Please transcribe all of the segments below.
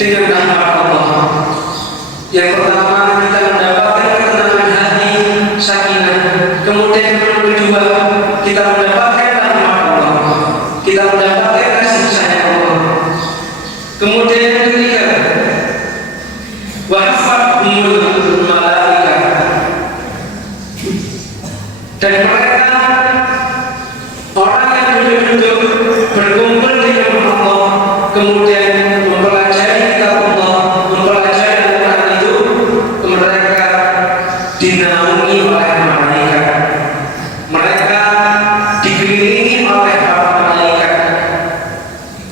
dengan rahmat Allah. Yang pertama, kita mendapatkan ketenangan hati, sakinah. Kemudian yang kedua, kita mendapatkan rahmat Allah, kita mendapatkan kasih sayang Allah. Kemudian yang ketiga, wahfadhumul malaikah, dan mereka orang yang duduk-duduk berkumpul di rumah Allah, kemudian mempelajari kitab Allah, mempelajari Al-Quran itu, mereka dinaungi oleh malaikat, mereka dikelilingi oleh para malaikat.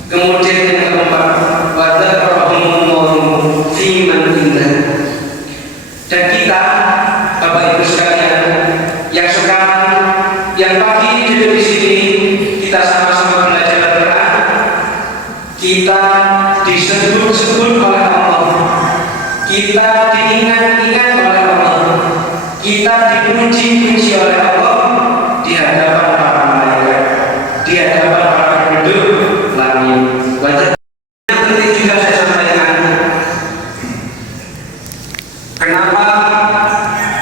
Kemudian yang keempat, wadzakarahumullahu fi man indah. Dan kita, Bapak Ibu sekalian, yang sekarang, yang pagi duduk di sini, kita sama-sama belajar Al-Quran, kita disebut-sebut oleh Allah, kita diingat-ingat oleh Allah, kita dipuji-puji oleh Allah di hadapan para malaikat, di hadapan para penduduk langit. Yang penting juga saya sampaikan, kenapa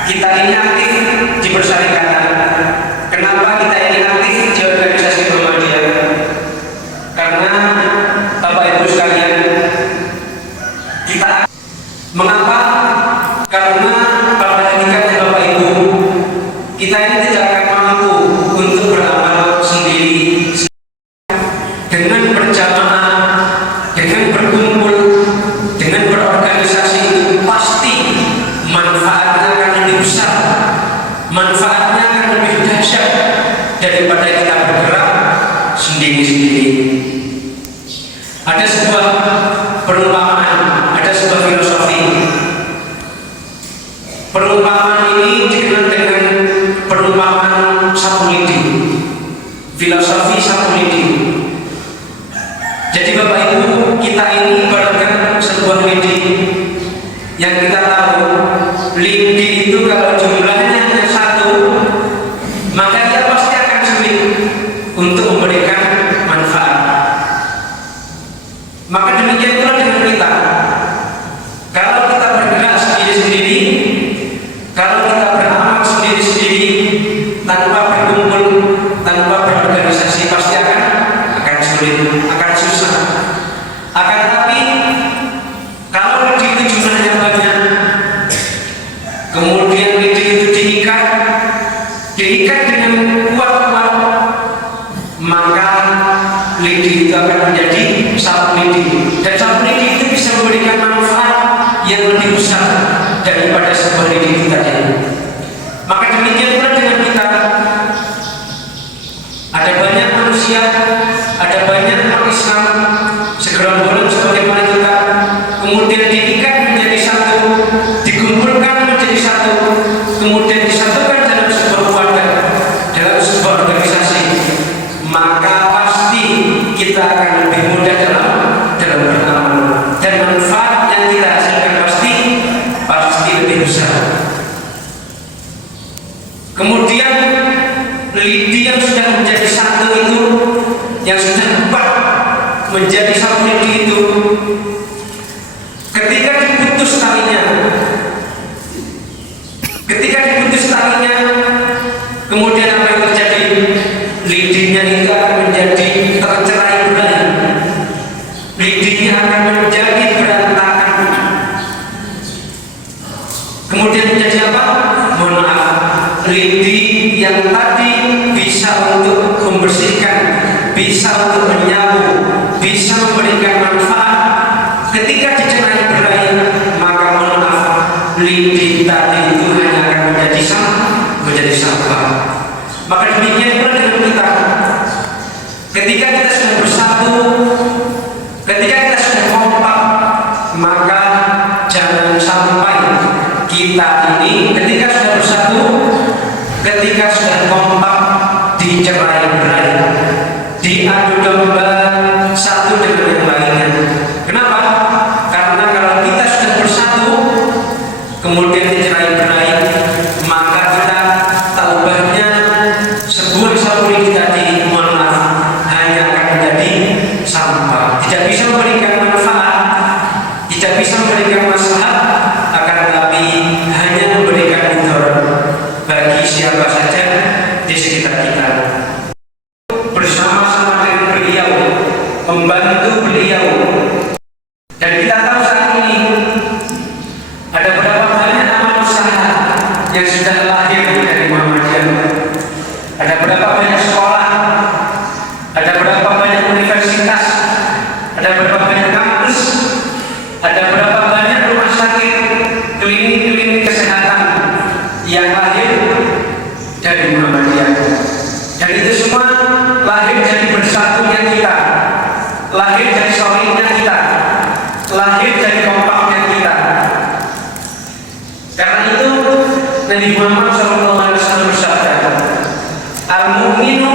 kita ini aktif di persyarikatan, kenapa kita ini aktif di organisasi Muhammadiyah. Karena Bapak Ibu sekalian, kita mengapa? Karena pada hakikatnya Bapak Ibu, kita ini tidak akan mampu untuk beramal sendiri. Dengan berjamaah, dengan berkumpul, dengan berorganisasi itu pasti manfaatnya akan lebih besar, manfaatnya akan lebih dahsyat daripada kita bergerak sendiri-sendiri. Ada sebuah perumpamaan, ada sebuah filosofi. Perumpamaan ini dikenal dengan perumpamaan sapu lidi, filosofi sapu lidi. Jadi Bapak Ibu, kita ini ibaratkan sebuah lidi yang kita tahu, lidi itu kalau jumlahnya hanya satu, maka dia pasti akan sulit untuk memberikan manfaat. Maka demikian pula dengan kita. Kalau kita bergerak sendiri-sendiri, kalau kita beramal sendiri-sendiri, tanpa berkumpul, tanpa berorganisasi, pasti akan sulit, akan susah. Akan tapi kalau lidi itu jumlahnya banyak, kemudian lidi itu diikat dengan kuat-kuat, maka lidi itu akan menjadi sapu lidi, dan sapu lidi itu bisa memberikan manfaat yang lebih besar daripada sebuah lidi itu tadi. Maka demikian pula dengan kita. Ada banyak manusia, ada banyak orang Islam segerombolan sebagaimana kita, kemudian diikat menjadi satu, dikumpulkan menjadi satu, kemudian disatukan dalam sebuah keluarga, dalam sebuah organisasi, maka pasti kita akan lebih mudah dalam beramal, dan manfaat yang kita hasilkan pasti lebih besar. Kemudian lidi yang sudah menjadi satu itu, yang sudah empat menjadi satu lidi itu, ketika diputus talinya, kemudian apa yang terjadi? Lidinya itu akan menjadi tercerai-berai, lidinya akan menjadi berantakan. Kemudian menjadi apa? Mohon maaf, lidi yang tadi bisa untuk membersihkan, bisa untuk menyapu, bisa memberikan manfaat, ketika dicerai-berai, maka mohon maaf, lidi tadi itu hanya akan menjadi sampah. Maka demikian pula dengan kita. Ketika kita sudah bersatu, ketika kita sudah kompak, maka jangan sampai kita ini ketika sudah bersatu, ketika sudah kompak, dicerai-berai, diadu domba satu dengan yang lainnya. Kenapa? Karena kalau kita sudah bersatu, kemudian dicerai-berai, maka kita taubahnya sebuah sapu lidi tadi, mohon maaf, hanya akan menjadi sampah, tidak bisa memberikan manfaat, Ada berapa banyak rumah sakit, klinik-klinik kesehatan yang lahir dari Muhammadiyah. Dan itu semua lahir dari bersatunya kita, lahir dari solidnya kita, lahir dari kompaknya kita. Karena itu Nabi Muhammad SAW bersabda, "Al-mu'minu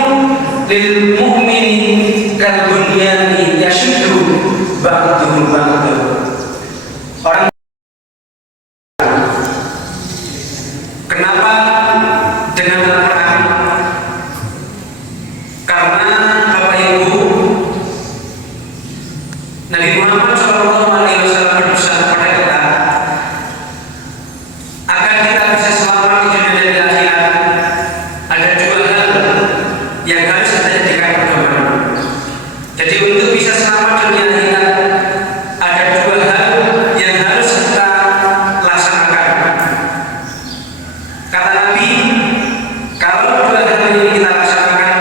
lil mu'mini kal bunyani yashuddu ba'duhu ba'du." Orang kenapa dengan Al-Quran? Karena Bapak Ibu, Nabi Muhammad SAW berusaha kepada kita agar kita bisa selamat di dunia dan di akhirat. Ada dua hal yang harus kita jadikan pedoman. Jadi untuk bisa selamat dunia dan akhirat, ada dua hal yang harus kita laksanakan. Kata Nabi, kalau dua hal ini kita laksanakan,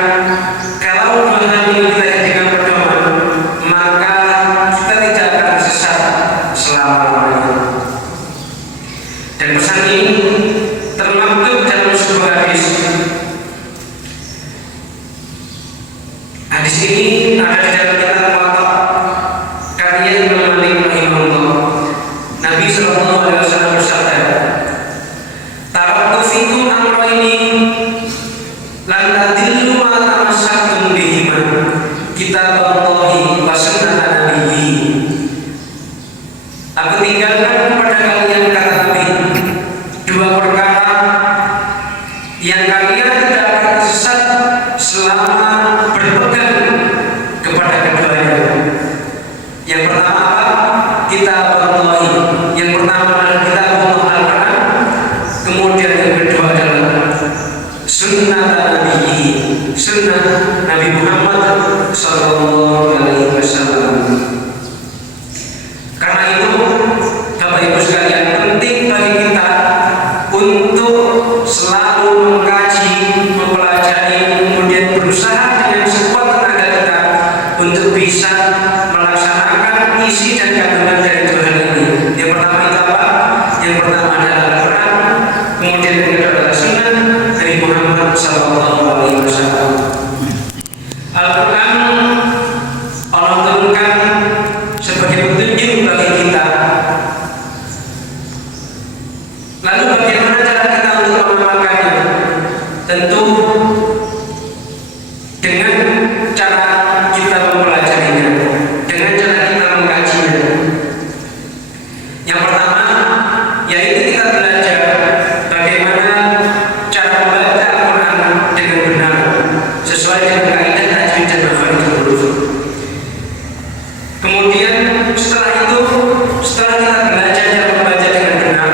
kalau dua hal ini kita jadikan pedoman, maka kita tidak akan sesat selama-lamanya. Dan pesan ini termaktub dalam sebuah hadis. Hadis ini ada di dalam kitab Muwatta karya Imam Malik rahimahullah. Nabi SAW bersabda, "Taraktu fikum amrayni lan tadillu ma tamassaktum bihima, kitaballahi wa sunnata nabiyyi." Aku tinggalkan kepada kalian, kata Nabi, dua perkara yang kalian tidak akan sesat selama berpegang kepada keduanya. Yang pertama apa? Kitaballahi. Yang pertama adalah kitabullah Al-Quran. Kemudian yang kedua adalah sunnah Nabi, sunnah Nabi Muhammad SAW. Karena itu, Bapak Ibu sekalian, penting bagi kita untuk selalu mengkaji, mempelajari, kemudian berusaha dengan sekuat tenaga kita untuk bisa melaksanakan isi dan kandungan dari dua hal ini. Yang pertama itu apa? Yang pertama adalah Al-Quran, kemudian yang kedua adalah sunnah dari Muhammad SAW. Al-Quran Allah turunkan sebagai petunjuk bagi kita. Lalu bagaimana cara kita untuk mengamalkannya? Tentu dengan cara kita mempelajarinya, dengan cara kita mengkajinya. Yang pertama yaitu kita belajar bagaimana cara membaca Al-Quran dengan benar sesuai dengan kaidah tajwid dan makhrajul huruf. Kemudian setelah kita belajar cara membaca dengan benar,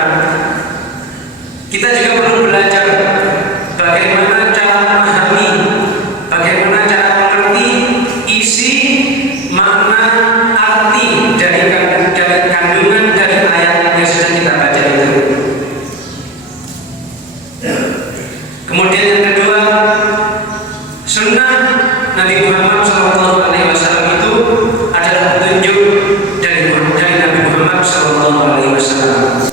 kita juga perlu belajar bagaimana cara memahami, bagaimana cara mengerti isi, makna, arti dari kandungan dari ayat yang sudah kita baca itu. Kemudian yang kedua, sunnah Nabi Muhammad SAW itu adalah petunjuk dari Nabi Muhammad SAW.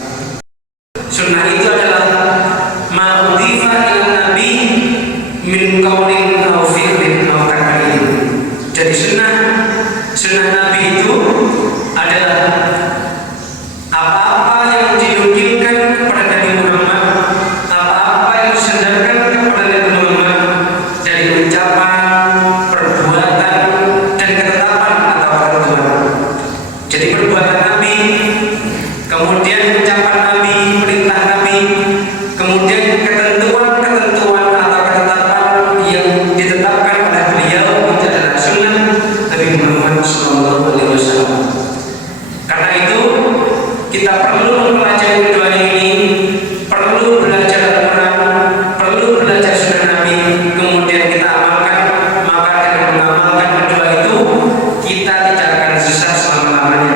Sunnah itu adalah ma'udhifa ila nabi min qaulin aw fi'lin aw takrin. Jadi sunnah Nabi itu adalah apa-apa yang dinukilkan kepada Nabi Muhammad, apa-apa yang disandarkan kepada Nabi Muhammad dari ucapan, perbuatan, dan ketetapan atau ketentuan. Jadi perbuatan Nabi, kemudian ucapan Nabi, perintah Nabi, kemudian ketentuan-ketentuan atau ketetapan yang ditetapkan oleh beliau itu adalah sunnah Nabi Muhammad SAW. Karena itu kita perlu mempelajari keduanya ini, perlu belajar Al-Quran, perlu belajar sunnah Nabi, kemudian kita amalkan. Maka dengan mengamalkan kedua itu, kita tidak akan sesat selama-lamanya.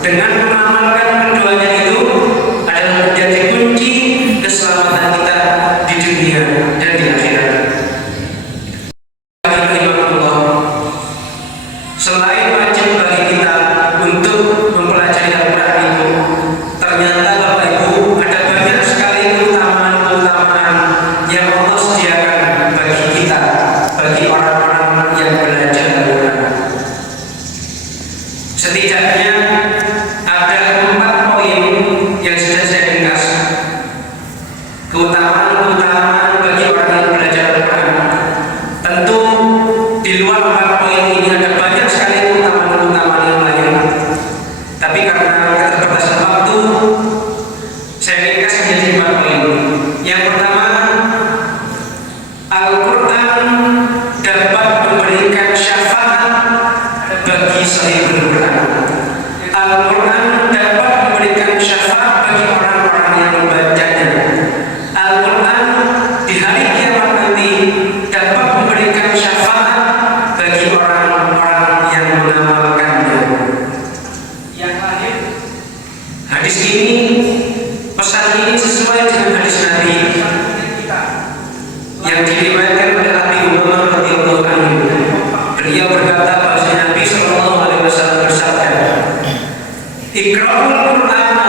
Dengan mengamalkan keduanya itu adalah menjadi kunci keselamatan kita di dunia dan di akhirat. Selain wajib bagi kita untuk mempelajari Al-Quran Hadis ini, pesan ini sesuai dengan hadis Nabi yang diriwayatkan oleh Abi Umamah radhiyallahu anhu. Beliau berkata bahwa Nabi sallallahu alaihi wasallam bersabda, "Iqra'ul Qur'ana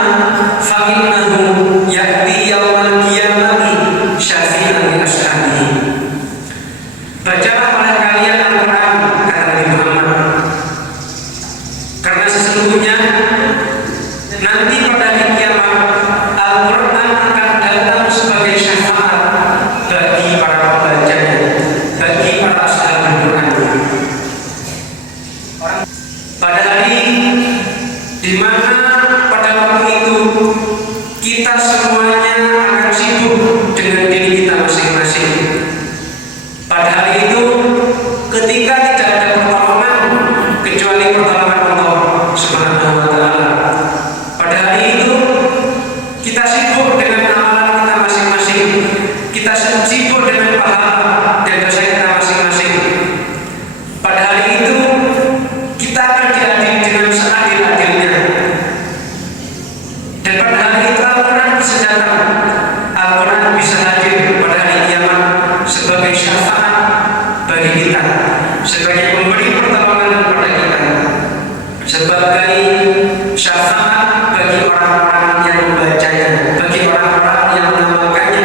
fa innahu ya'ti yaumal qiyamati syafi'an li ashabihi." Bacalah oleh kalian Al-Qur'an, kata Nabi Muhammad, karena sesungguhnya nanti pada hari kiamat Al-Quran akan datang sebagai syafaat bagi para pembacanya, bagi para ashabul Quran. Pada hari di mana pada waktu itu kita semuanya akan sibuk dengan diri kita masing-masing. Pada hari itu ketika tidak ada pertolongan kecuali pertolongan Allah Subhanahu wa Ta'ala. Pada hari itu kita sibuk dengan amalan kita masing-masing, kita sibuk dengan pahala dan dosa kita masing-masing. Pada hari itu kita akan diadili dengan seadil-adilnya. Dan pada hari itu Al-Quran bisa datang, Al-Quran bisa hadir pada hari kiamat sebagai syafaat bagi kita, sebagai pemberi pertolongan kepada kita, sebagai syafaat bagi orang-orang yang membacanya, bagi orang-orang yang mengamalkannya.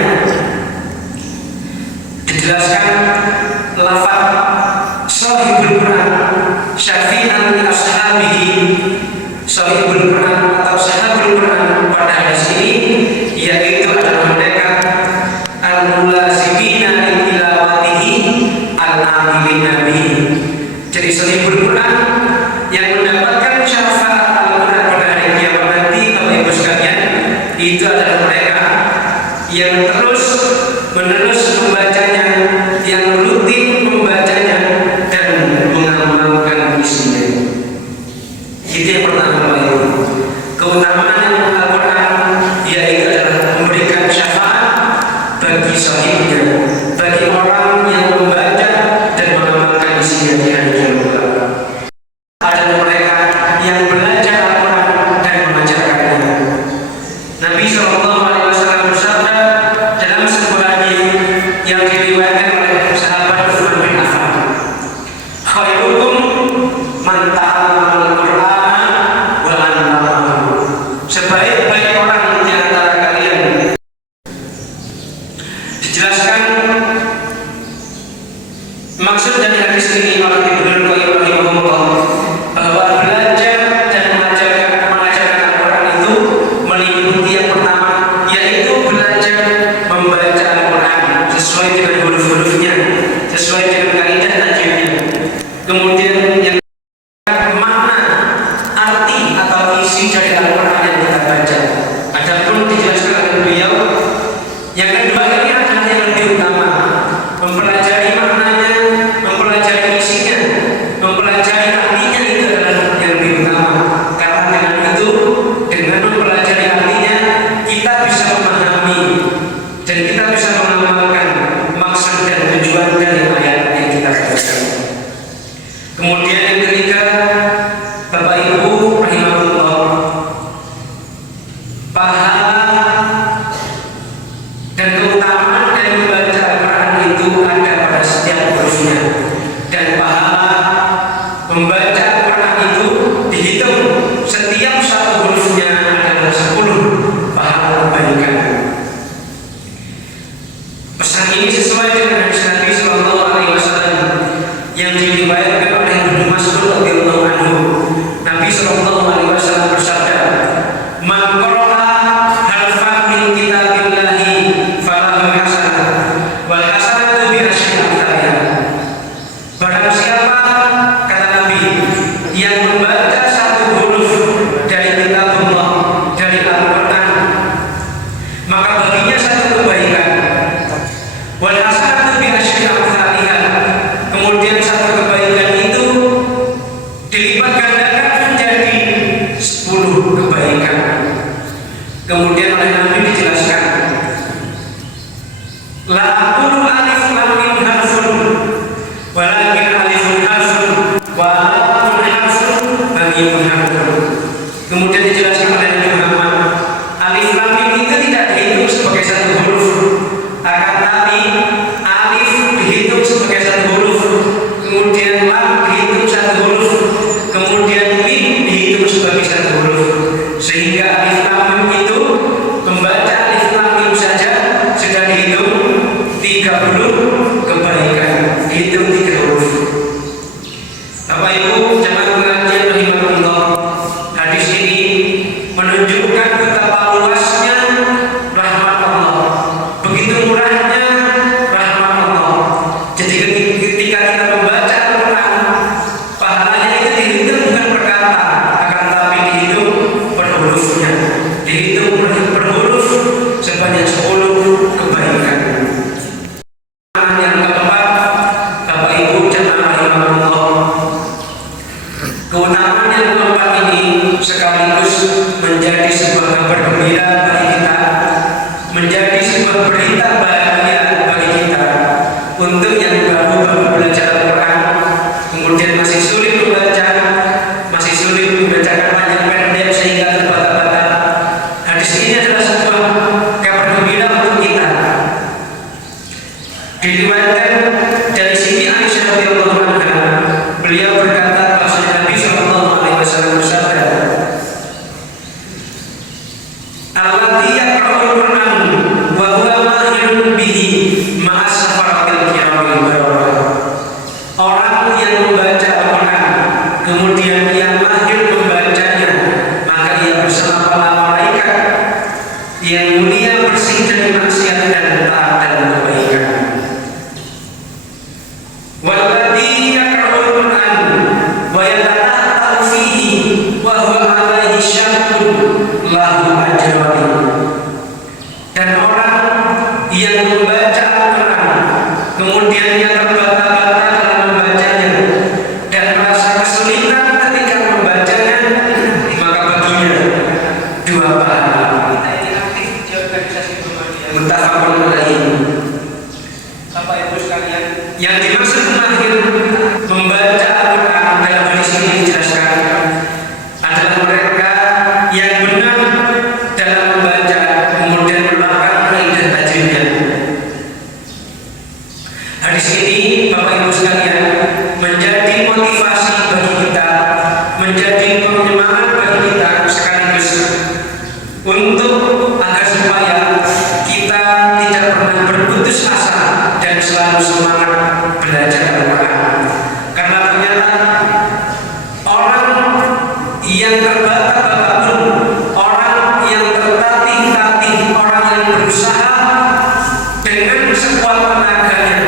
Dijelaskan lafaz Shahibul Quran syafi'an li ashabihi. Shahibul Quran atau Sahabul Quran pada hadis ini yaitu adalah mereka al-mulazimina li tilawatihi al-amilina bihi. Jadi Shahibul Quran yang mendapatkan syafaat Al-Quran pada hari kiamat nanti, Bapak Ibu sekalian, itu adalah mereka yang terus menerus membacanya, yang rutin membacanya dan mengamalkan isinya. Itu yang pertama, Bapak Ibu. Keutamaan Al-Quran yaitu adalah memberikan syafaat bagi sahibnya, bagi orang yang membaca dan mengamalkan isinya di hari kiamat. Ada mereka yang belajar Al-Quran dan mengajarkannya. Nabi SAW bersabda dalam sebuah hadis yang diriwayatkan oleh sahabat Utsman bin Affan, "Khairukum man ta'allama al-Qur'ana wa 'allamahu." Sebaik-baik orang di antara kalian. Dijelaskan maksud dari hadis ini oleh Ibnu Qayyim rahimahullah bahwa belajar dan mengajarkan Al-Quran itu meliputi yang pertama yaitu belajar membaca Al-Quran sesuai dengan huruf-hurufnya, sesuai dengan kaidah tajwidnya. Kemudian yang makna, arti atau isi dari Al-Quran yang kita baca. Adapun dijelaskan oleh beliau, yang kedua ini adalah yang lebih utama, mempelajari maknanya, mempelajari isinya, mempelajari artinya, itu adalah yang lebih utama. Karena dengan itu, dengan mempelajari artinya, kita bisa memahami dan kita bisa mengamalkan maksud dan tujuan dari ayat yang kita baca. Kemudian yang ketiga, Bapak Ibu rahimahullah, pahala dan keutamaan dari membaca Al-Quran itu ada pada setiap hurufnya, dan pahala membaca Al-Quran itu dihitung setiap satu hurufnya adalah 10 pahala kebaikan. Pesan ini sesuai dengan hadis Nabi Sallallahu Alaihi Wasallam yang diriwayatkan oleh Ibnu Mas'ud radhiyallahu anhu. Nabi Sallallahu Alaihi Wasallam bersabda, "Man qara'a harfan min kitabillahi falahu hasanah wal hasanatu bi asyri amsalha." Barang siapa, kata Nabi, yang membaca satu huruf dari kitabullah, dari Al-Quran, maka baginya satu kebaikan. Wal hasanatu bi asyri amsalha. Kemudian satu kebaikan itu dilipat gandakan menjadi 10 kebaikan. Kemudian oleh Nabi dijelaskan, la aqulu alif lam mim harfun walakin alifun harfun wa lamun harfun wa mimun harfun. Kemudian dijelaskan oleh Nabi Muhammad, sehingga alif lam mim itu membaca alif lam mim saja sudah dihitung 30 kebaikan, dihitung 3 huruf. Bapak Ibu jemaah pengajian rahimakumullah, hadis ini menunjukkan betapa luasnya rahmat Allah, begitu murahnya rahmat Allah. Jadi ketika kita membaca Al-Quran, pahalanya itu dihitung bukan per kata, akan tapi dihitung per hurufnya, dihitung per huruf sebanyak 10 kebaikan. Yang keempat, Bapak Ibu jemaah rahimakumullah, keutamaan yang keempat ini sekaligus menjadi sebuah kabar gembira bagi kita, menjadi sebuah berita bahagia bagi kita untuk yang baru belajar Al-Quran, kemudian masih sulit membaca, masih sulit membacakan panjang pendek sehingga terbata-bata. Hadis ini adalah sebuah kabar gembira untuk kita. Diriwayatkan dari Siti Aisyah radhiyallahu anha, beliau berkata bahwa Nabi sallallahu alaihi wasallam bersabda, "Alladzi yaqra'ul Qur'an wa huwa mahirun bihi ma'a safaratil kiramil bararah." Orang yang membaca Al-Quran kemudian yang mahir membacanya, maka ia bersama para malaikat yang mulia, bersih dari maksiat dan taat dalam kebaikan. Walladzi yaqra'ul Qur'an wa yata'atta'u fihi wa huwa 'alaihi syaqqun lahu ajrani. Dan orang yang membaca Al-Quran kemudian ia terbata-bata dalam membacanya dan merasa kesulitan ketika membacanya, maka baginya 2 pahala. Muttafaqun alaih. Bapak Ibu sekalian, Yang dimaksud mahir membaca Al-Quran dalam hadis ini dijelaskan adalah mereka yang benar dalam membaca kemudian melakukan kaidah tajwidnya. Hadis ini Bapak Ibu sekalian menjadi motivasi bagi kita, menjadi penyemangat bagi kita sekaligus untuk agar supaya kita tidak pernah berputus asa dan selalu semangat belajar Al-Quran. Karena ternyata orang yang terbata-bata pun, orang yang tertatih-tatih, orang yang berusaha dengan sekuat tenaganya,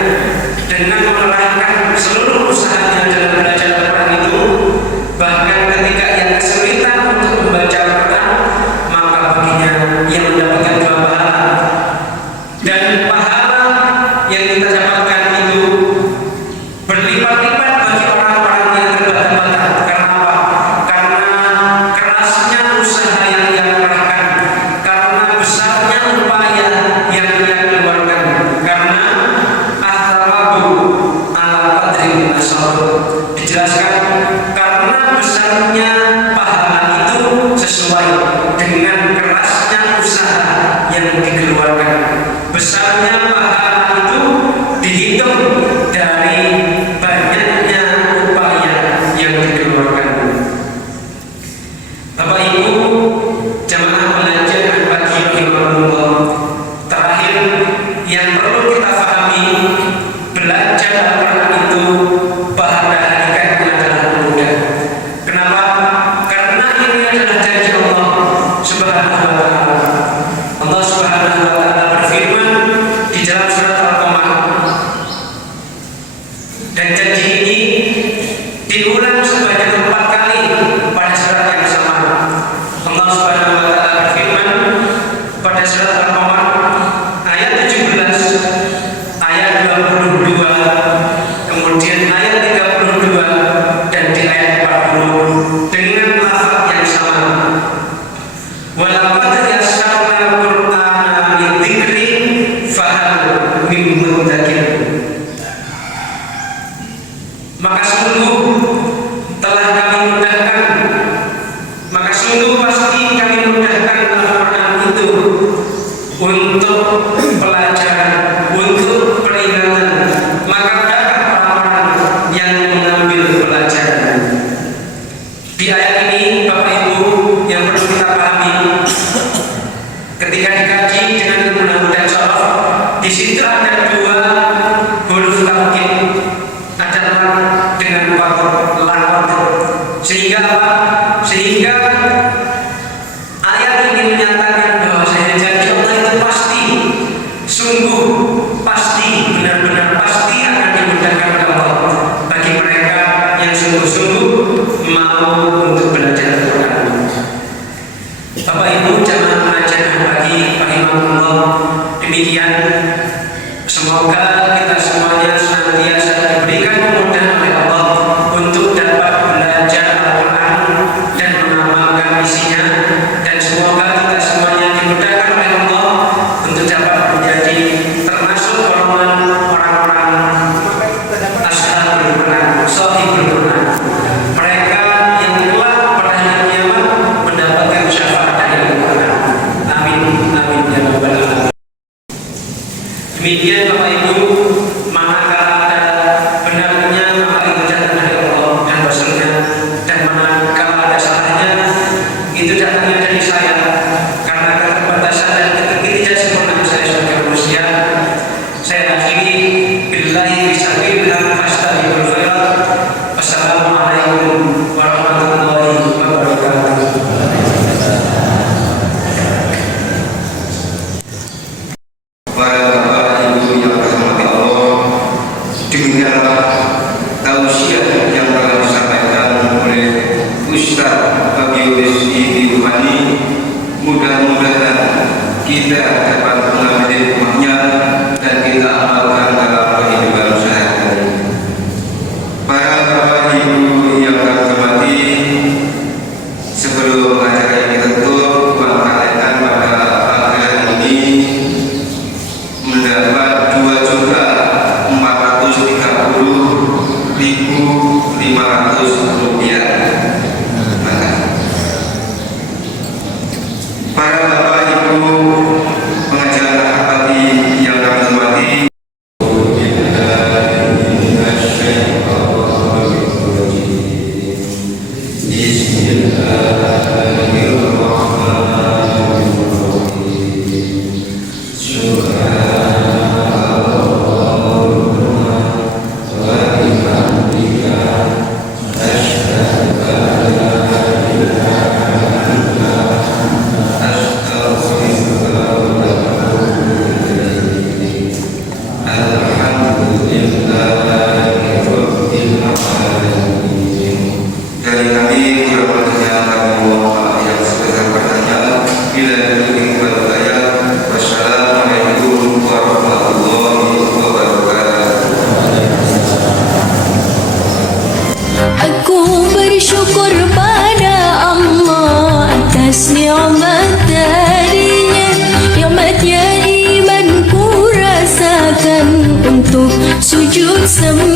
dengan mengerahkan seluruh usahanya dalam belajar Al-Quran itu, bahkan ketika yang kesulitan untuk membaca Al-Quran, maka baginya yang mendapatkan 2 pahala. Dan pahala yang kita dapatkan itu berlipat-lipat bagi orang-orang yang terbata-bata. Karena apa? Karena kerasnya usaha yang ia kerahkan, karena besarnya upaya yang ia keluarkan, karena athawabu ala qadri nasab. Dijelaskan karena besarnya pahala itu sesuai dengan kerasnya usaha yang dikeluarkan. Besarnya pahala itu dihitung dari banyaknya upaya yang dikeluarkan. Bapak Ibu jemaah pengajian pagi rahimahumullah, terakhir yang perlu kita pahami, belajar Al-Quran itu pada hakikatnya adalah mudah. Kenapa? Karena ini adalah janji Allah Subhanahu wa ta'ala. Allah Subhanahu wa ta'ala berfirman di dalam surat Al-Qamar, dan janji ini diulang sebanyak 4 kali pada surat yang sama. Allah Subhanahu wa ta'ala berfirman pada surat Al-Qamar ayat 17, ayat 22, kemudian ayat 32, dan di ayat 40 dengan lafaz yang sama. Walaqad yassarna al-Qur'ana lidzikri fahal min mudzakir. Maka sungguh telah kami mudahkan, maka sungguh pasti kami mudahkan Al-Quran itu untuk pelajaran, untuk peringatan. Maka dapat orang-orang yang mengambil pelajaran. Di ayat ini Bapak Ibu yang perlu kita pahami, Ketika dikaji dengan ilmu dan sorof, di situ ada dua huruf taukid, ada lam dengan lakot. Sehingga apa? Sehingga ayat ini menyatakan bahwa saya janji Allah itu pasti, sungguh pasti, benar-benar pasti akan dimudahkan oleh Allah bagi mereka yang sungguh-sungguh mau untuk belajar Al-Quran. Bapak Ibu jamaah pengajian pagi rahimahullah, demikian semoga kita semuanya senantiasa diberikan kemudahan oleh Allah untuk dapat belajar Al-Quran dan mengamalkan isinya, dan semoga kita semuanya dimudahkan oleh Allah untuk dapat menjadi termasuk golongan orang-orang ashabul Quran, shahibul Quran, mereka yang kelak pada hari kiamat mendapatkan syafaat dari Al-Quran. Amin amin ya rabbal alamin. Demikian Bapak Ibu, manakala ada benarnya maka itu datang dari Allah dan Rasulnya, dan manakala ada salahnya itu datangnya dari saya, karena keterbatasan dan ketidaksempurnaan saya sebagai manusia. Saya akhiri billahi fisabilillah fastaghfirul khairat. Wassalamualaikum warahmatullahi wabarakatuh. Para bapak ibu yang dirahmati Allah, demikianlah tausiah yang telah disampaikan oleh Ustaz Fabius Ibnu Hani. Mudah-mudahan kita dapat mengambil hikmahnya dan kita amalkan dalam kehidupan sehari-hari. Para bapak ibu yang kami hormati, sebelum acara ini tutup, mengatakan pada pagi ini mendapat 2.430.500 rupiah. Para bapak ibu pengajian hati yang kami hormati, dari kami kurang lebihnya kami mohon maaf yang sebesar-besarnya. Bila demikian berkaya, wassalamualaikum warahmatullahi wabarakatuh. Aku bersyukur pada Allah atas nikmat darinya, nikmatnya iman ku rasakan untuk sujud sembah.